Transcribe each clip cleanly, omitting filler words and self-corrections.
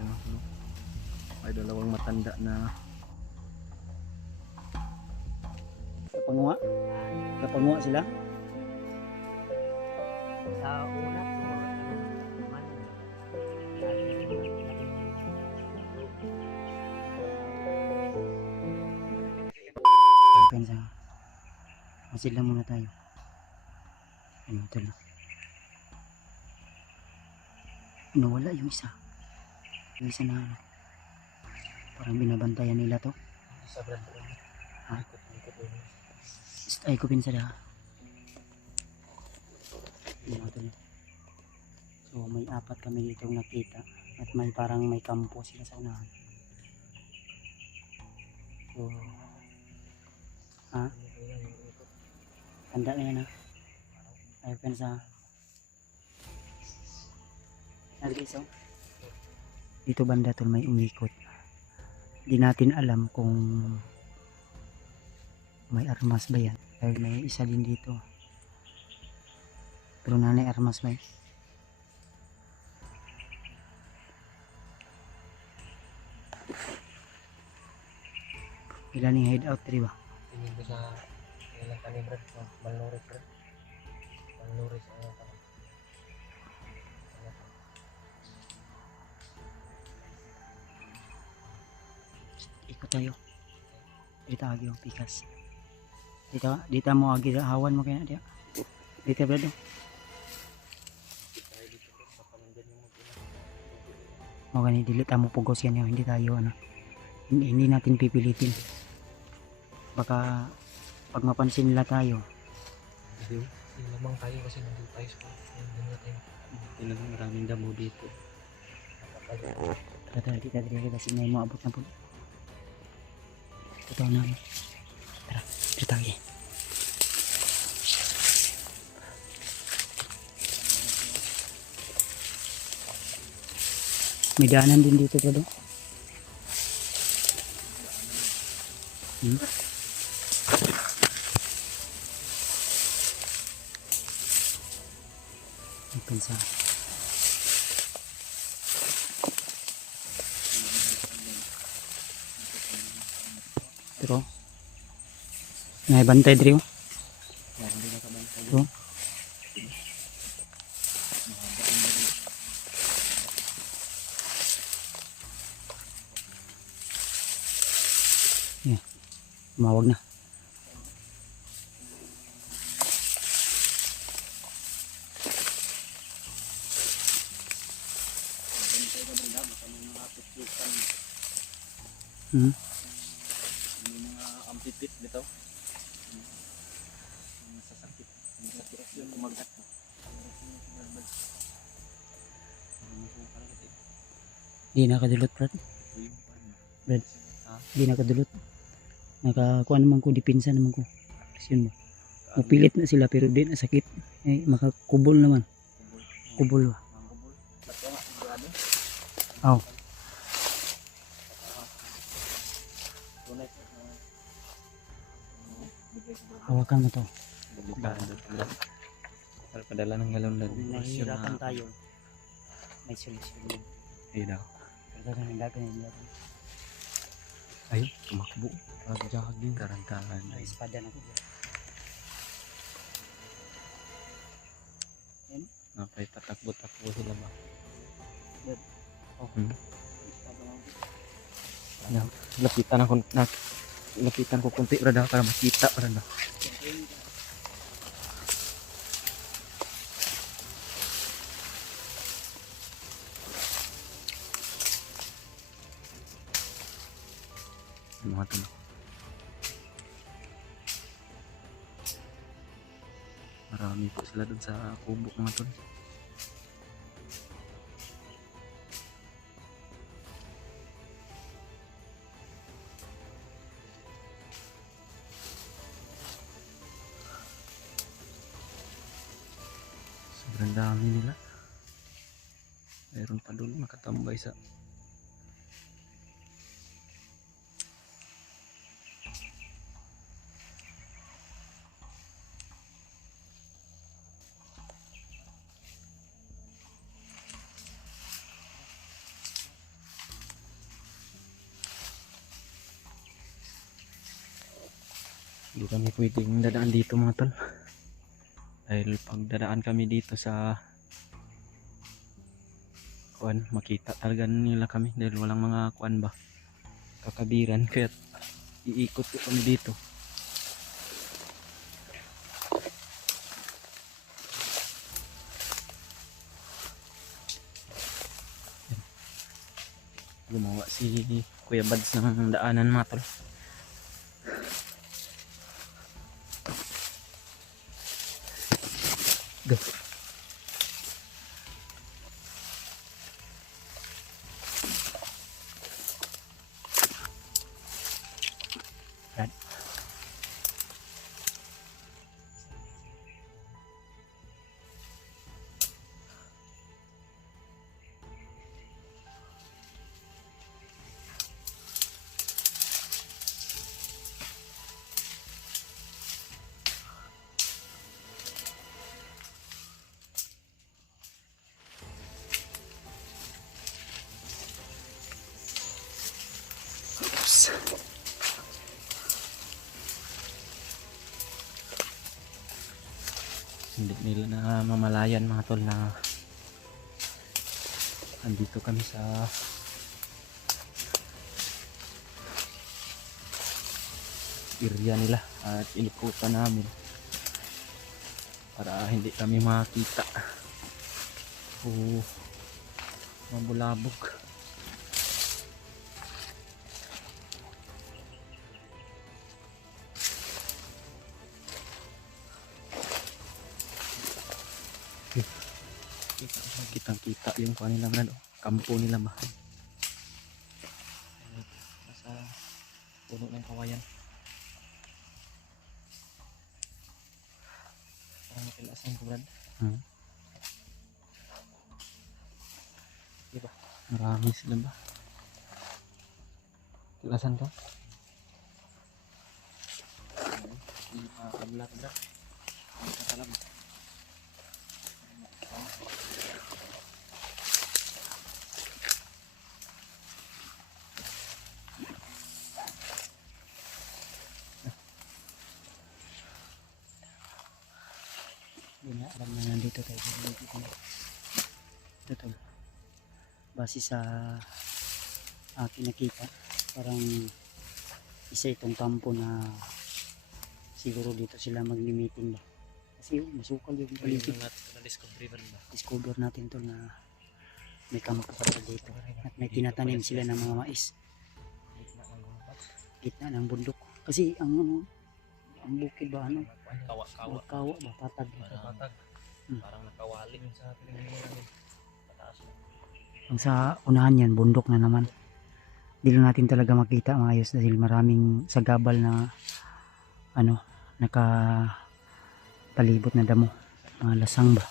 Ano, ano? May dalawang matanda na Napanguha? Napanguha sila? Sa una po, man, narinig mo na sila. Open sa masid lang muna tayo. Ano ito na? Nawala yung isa. Yung isa na ano. Parang binabantayan nila to. sa brand ko. Ha? Ikot yun. Ay ko pinsa da. Ano ito na? So may apat kami dito nakita. At may parang may kampo sila sa unahan. So ha? Tanda na yan ha. Ay pensa. Nag-iso. Dito banda tol may umikot. Di natin alam kung may armas ba yan. Dahil may isa din dito. Pero nanay armas ba yan? Ilan yung hideout dito ba? Tingin ko sa ilang kanin brad. Malnourished brad. Malnourished ang kanin. Ikot tayo. Dito agi yung pikas. Dito mo agi hawan mo kaya dia. Dito brado. Mo gani dili ta mo pugos yan hindi tayo ano. Hindi natin pipilitin. Baka pag mapansin nila tayo. Hindi lamang tayo kasi nandito tayo sa hindi natin. Tinanong maraming damo dito. Tara dito kita sinay mo abot na po. Ito na. Tara, dito tayo. May daanan din dito brado. Pensa. Pero ngay bantay diri. Hindi na kabantay. So, yeah. Mawag na. Hmm. Yung mga ampipit dito. Masasakit. Masakit yung kumagat. Di nakadulot brad. Brad. Di nakadulot. Nakakuha naman ko, dipinsa naman ko. Yun mo. Mapilit na sila pero di na sakit. Eh, makakubol naman. Kubol ba? Oh. Hawakan mo to. Para padala ng galon lang. Kung nahihirapan tayo, may solusyon din. Ay daw. Pero kung hindi natin. Ay, tumakbo. Jogging. Karantahan. May espada na ko. Yan. Okay, tatakbo-takbo sila ba? Oh. Espada na ko. Lapitan ko kunti brada para makita brada. Mga to. Marami po sila dun sa kubo mga to. Sobrang dami nila. Mayroon pa doon nakatambay sa Hindi kami pwedeng dadaan dito mga tol. Dahil pag dadaan kami dito sa kuan, makita talaga nila kami dahil walang mga kuan ba, kakabiran, kaya iikot ko kami dito. Gumawa si Kuya Bads ng daanan mga tol. Go. Yan. Oops. Hindi nila na mamalayan mga tol na andito kami sa area nila at inikutan namin para hindi kami makita o mabulabog. Kitang-kita yung kanilang ano, kampo nila ba. Nasa puno ng kawayan. Parang nakilasan ko, Brad. Diba? Marami sila ba? Kilasan ka? Hindi makakabulat, Brad. Nakakalab. Hindi na alam na nandito tayo. Ito tol. Base sa aking nakita, parang isa itong kampo na siguro dito sila mag-meeting ba. Kasi masukal yung paligid. Discover natin tol na may kampo pala dito. At may tinatanim sila ng mga mais. Gitna ng bundok. Kasi ang bukid ba ano? Kawa ba? Patag. Parang nakawali sa pinagmumulan. Pataas na. Ang sa unahan yan, bundok na naman. Hindi lang natin talaga makita maayos dahil maraming sagabal na ano, nakapalibot na damo. Mga lasang ba?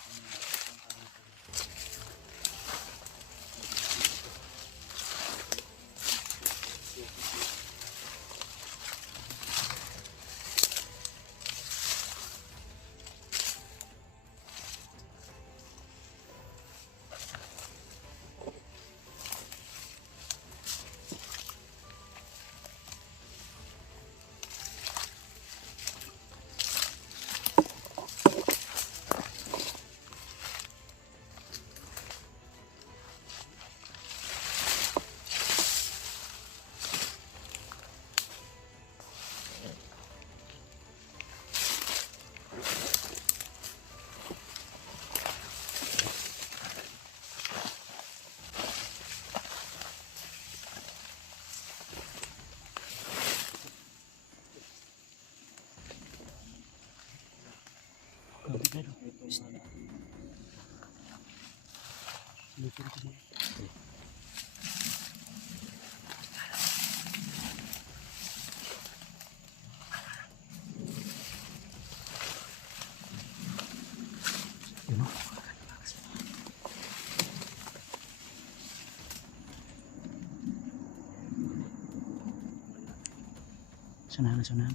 Sunahan.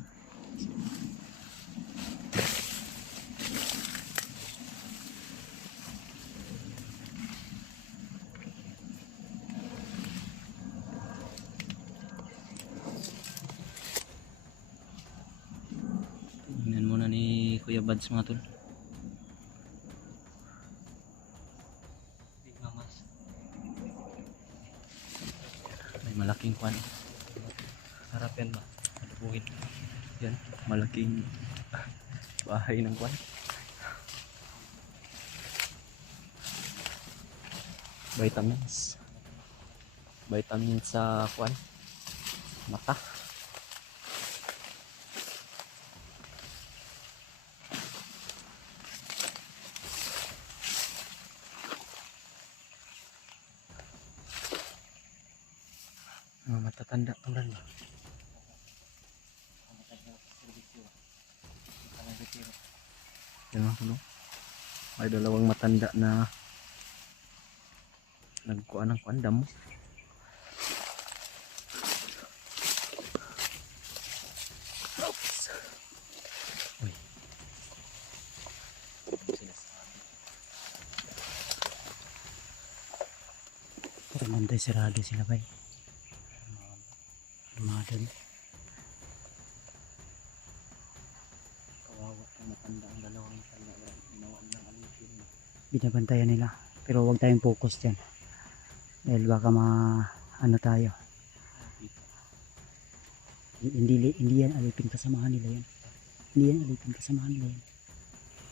Kuya Bads mga tol. Big Mamas. May malaking kwan. Sarap yan ba? Alubuhin. Yan, malaking bahay ng kwan. Vitamins. Vitamins sa kwan. Mata. Mga matatanda naman ba? Yan mga kulo. May dalawang matanda na nagkuha ng kuan damo. Uy. Pero nantay sarado sila bay. Armado na. Kawawa yung matanda, ang dalawang matanda. Ginawa ng alipin. Binabantayan nila. Pero huwag tayong focus dyan. Dahil baka ano tayo. Hindi yan alipin, kasamahan nila yan. Hindi yan alipin, kasamahan nila yan.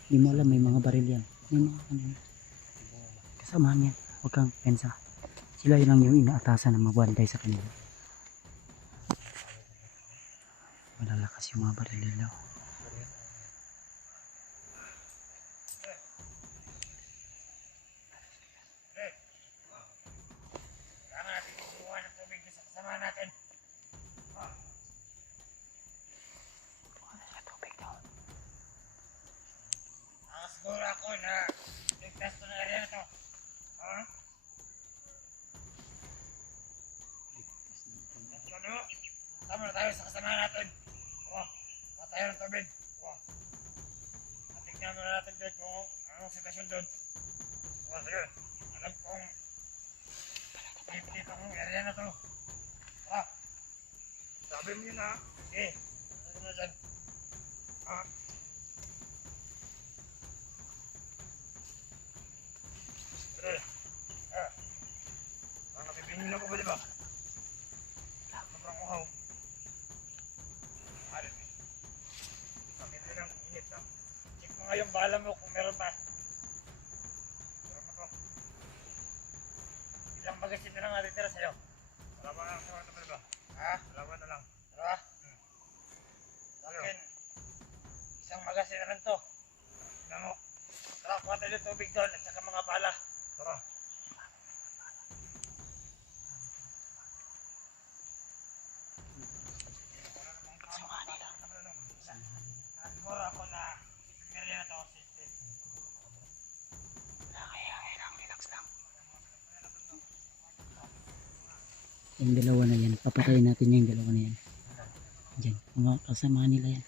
Hindi mo alam, may mga baril yan. May mga ano yan. Kasamahan yan. Huwag kang pensa. Sila yun lang yung inaatasan na mabantay sa kanila. Malalakas yung mga baril nila. Siguro ako na ligtas ko na area na to. Ha? Ano? Tama na tayo sa kasama natin. Tayo ng tubig. Tignan mo na natin doon kung anong sitwasyon doon. Sige. Alam kong dito ang area na to. Sabi mo yun ha. Sige. Ano na dyan? Nakapipinin na ko ba diba? Sobrang uhaw. Bakit yun ang init na? Check mo nga yung bala mo kung meron pa. Meron pa to. Ilang magasin na lang natin tira sa'yo. Dalawa na lang sa mga diba? Dalawa na lang. Dalawa? Akin. Isang magasin na lang to. Tignan mo. Tara, kuha tayo ng tubig doon at saka mga bala. Tara. Siguro ako na area na to. Kaya lang, relax lang. Yung dalawa na yan, papatayin natin yung dalawa na yan. Diyan, mga kasama nila yan.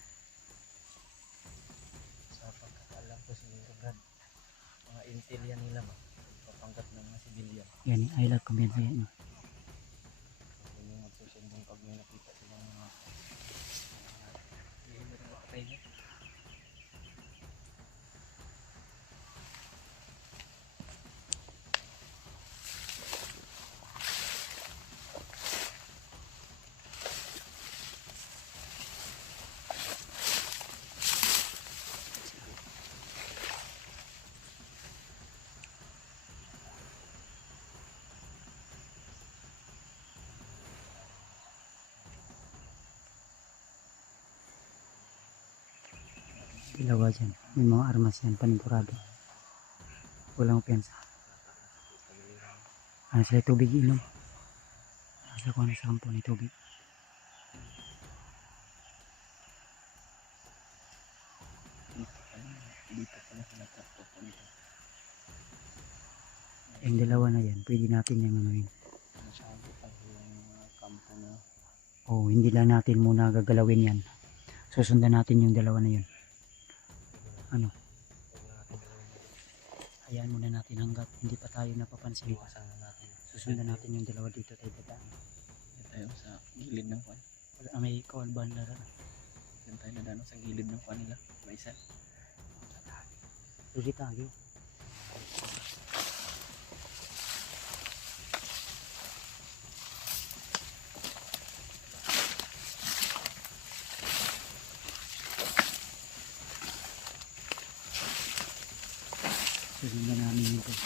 Sa pagkakaalam ko siguro Brad, mga intel yan nila ba? Papangkat ng mga civilian. Yan, I like kumpensa yan. Kung yung magsusumbong pag may nakita silang mga hindi mo rin makatay niya. Dalawa dyan, may mga armas yan, panigurado. Walang opensa. Ano sila tubig inom? Nasa ko na sa kampo ni tubig. Dito pala sila pupunta. Yung dalawa na yan, pwede natin yung anuin. Masyado pa yung mga kampo na Oh, hindi lang natin muna gagalawin yan. Susundan natin yung dalawa na yun. Ano? Hayaan muna natin hanggat hindi pa tayo napapansin. iwasan na natin. Susundan natin yung dalawa dito tayo dadaan. Dito tayo sa gilid ng kwan. Wala, may kawalban na rin. Diyan tayo nadano sa gilid ng kwan nila. May isa. Sige tayo. Sige na namin ito.